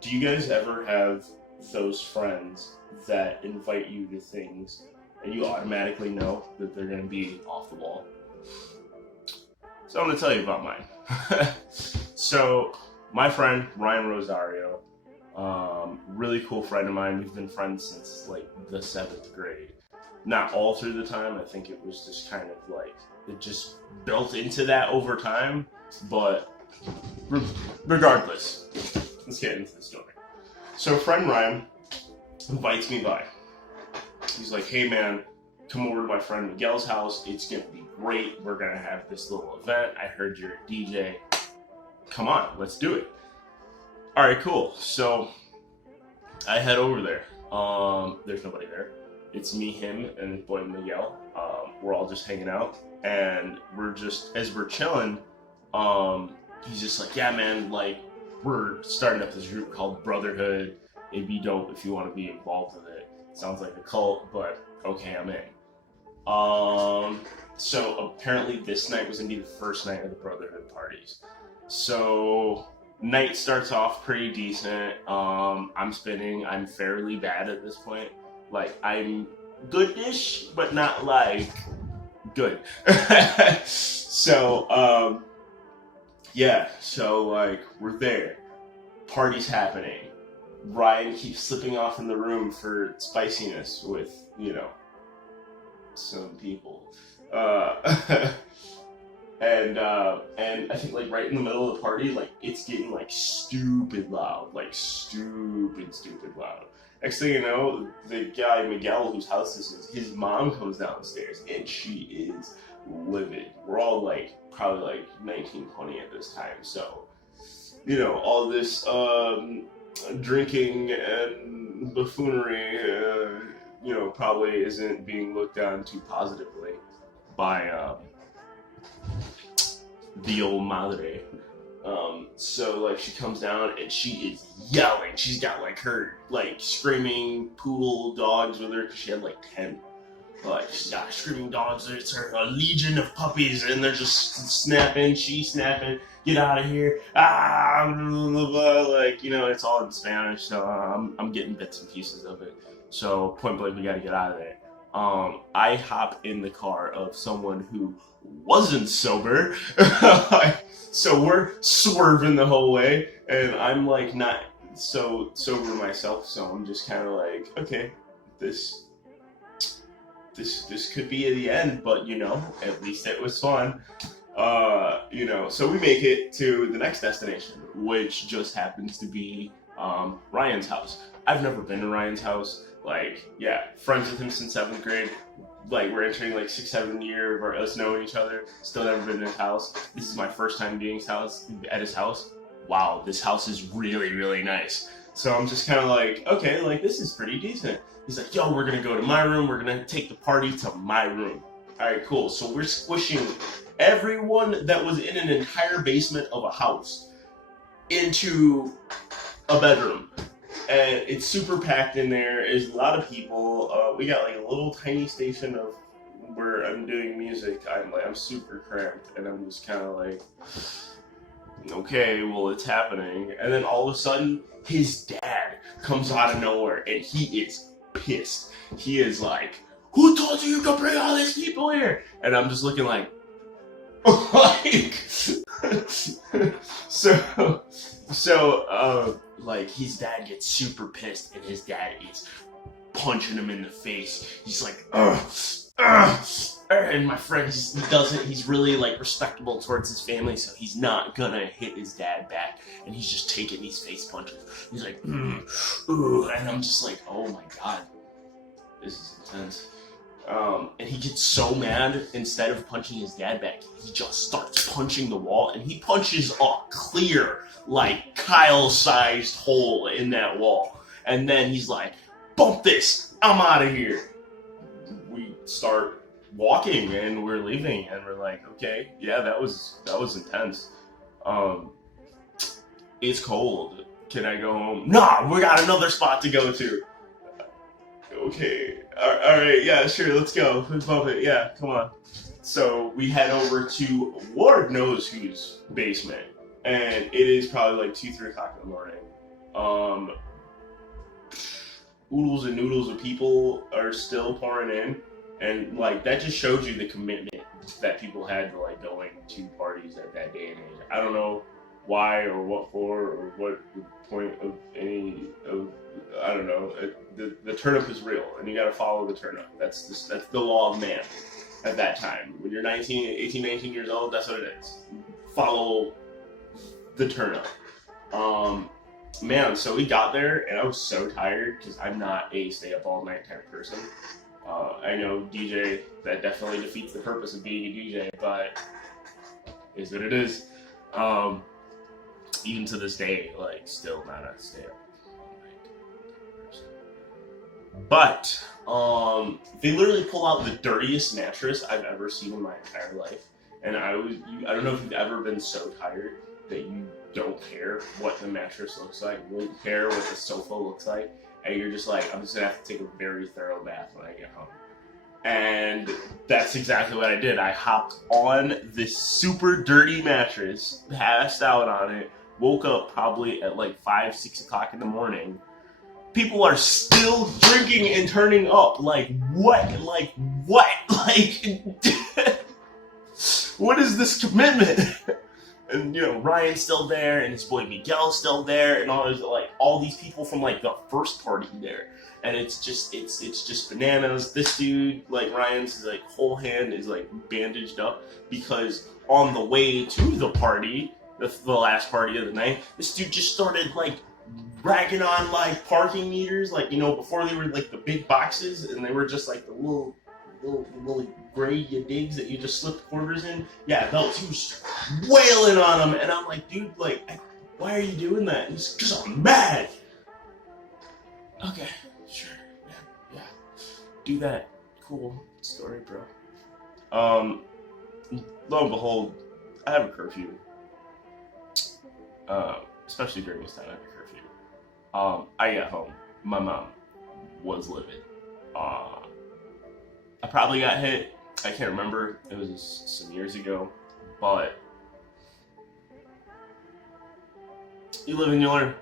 Do you guys ever have those friends that invite you to things and you automatically know that they're going to be off the wall? So I'm going to tell you about mine. So my friend Ryan Rosario, really cool friend of mine. We've been friends since like the 7th grade. Not all through the time. I think it was just kind of like it just built into that over time. But regardless, let's get into the story. So friend Ryan invites me by. He's like, hey man, come over to my friend Miguel's house. It's gonna be great. We're gonna have this little event. I heard you're a DJ. Come on, let's do it. All right, cool. So I head over there. There's nobody there. It's me, him, and his boy Miguel. We're all just hanging out, and we're just as we're chilling. He's just like, yeah, man, like we're starting up this group called Brotherhood. It'd be dope if you want to be involved with it. Sounds like a cult, but okay, I'm in. So apparently this night was gonna be the first night of the Brotherhood parties. So night starts off pretty decent. I'm spinning. I'm fairly bad at this point. Like I'm good-ish, but not like good. So yeah. So like we're there. Party's happening. Ryan keeps slipping off in the room for spiciness with, you know, some people. And I think like right in the middle of the party, like it's getting like stupid loud, like stupid loud. Next thing you know, the guy Miguel, whose house this is, his mom comes downstairs and she is livid. We're all like probably like 19, 20 at this time, so you know all this drinking and buffoonery, you know, probably isn't being looked on too positively by the old madre. So like she comes down and she is yelling. She's got like her like screaming poodle dogs with her because she had like 10. Like she's got screaming dogs. It's her a legion of puppies and they're just snapping. She's snapping. Get out of here! Ah, blah, blah, like you know, it's all in Spanish. So I'm getting bits and pieces of it. So point blank, we got to get out of there. I hop in the car of someone who wasn't sober. So we're swerving the whole way, and I'm like not so sober myself, so I'm just kind of like, okay, this could be the end, but you know, at least it was fun. You know, so we make it to the next destination, which just happens to be Ryan's house. I've never been to Ryan's house. Like, yeah, friends with him since 7th grade. Like, we're entering like 6th, 7th year of us knowing each other. Still never been to his house. This is my first time being at his house. Wow, this house is really, really nice. So I'm just kind of like, okay, like this is pretty decent. He's like, yo, we're gonna go to my room. We're gonna take the party to my room. All right, cool. So we're squishing everyone that was in an entire basement of a house into a bedroom. And it's super packed in there. There's a lot of people. We got like a little tiny station of where I'm doing music. I'm super cramped, and I'm just kind of like, okay, well it's happening. And then all of a sudden, his dad comes out of nowhere, and he is pissed. He is like, "Who told you could bring all these people here?" And I'm just looking like, like, like his dad gets super pissed and his dad is punching him in the face. He's like, and my friend, he's really like respectable towards his family, so he's not gonna hit his dad back, and he's just taking these face punches. He's like, ooh, and I'm just like, oh my god, this is intense. And he gets so mad, instead of punching his dad back, he just starts punching the wall, and he punches a clear, like, Kyle-sized hole in that wall. And then he's like, bump this, I'm out of here. We start walking, and we're leaving, and we're like, okay, yeah, that was intense. It's cold. Can I go home? Nah, we got another spot to go to. Okay, alright, yeah, sure, let's go. Let's bump it, yeah, come on. So we head over to Lord knows whose basement, and it is probably like 2, 3 o'clock in the morning. Um, oodles and noodles of people are still pouring in, and like that just shows you the commitment that people had to like going to parties at that day and age. I don't know why or what for or what the point of any of, I don't know. The turnip is real, and you got to follow the turnip. That's the law of man at that time. When you're 18, 19 years old, that's what it is. Follow the turnip. Man, so we got there, and I was so tired because I'm not a stay up all night type person. I know DJ, that definitely defeats the purpose of being a DJ, but is what it is. Even to this day, like, still not a stay up all night person. But they literally pull out the dirtiest mattress I've ever seen in my entire life, and I don't know if you've ever been so tired that you don't care what the mattress looks like, you don't care what the sofa looks like, and you're just like, I'm just gonna have to take a very thorough bath when I get home. And that's exactly what I did. I hopped on this super dirty mattress, passed out on it, woke up probably at like 5, 6 o'clock in the morning. People are still drinking and turning up. Like, what? Like, what? Like, what is this commitment? And, you know, Ryan's still there, and his boy Miguel's still there, and all these people from, like, the first party there. And it's just bananas. This dude, like, Ryan's, like, whole hand is, like, bandaged up, because on the way to the party, the last party of the night, this dude just started, like, ragging on, like, parking meters, like, you know, before they were, like, the big boxes, and they were just, like, the little gray you digs that you just slip quarters in. Yeah, those. He was wailing on them, and I'm like, dude, like, why are you doing that? And he's because I'm mad. Okay, sure, man, yeah, do that. Cool story, bro. Lo and behold, I have a curfew. Especially during this time, I have a curfew. I got home. My mom was livid. I probably got hit. I can't remember. It was some years ago. But you live and you learn.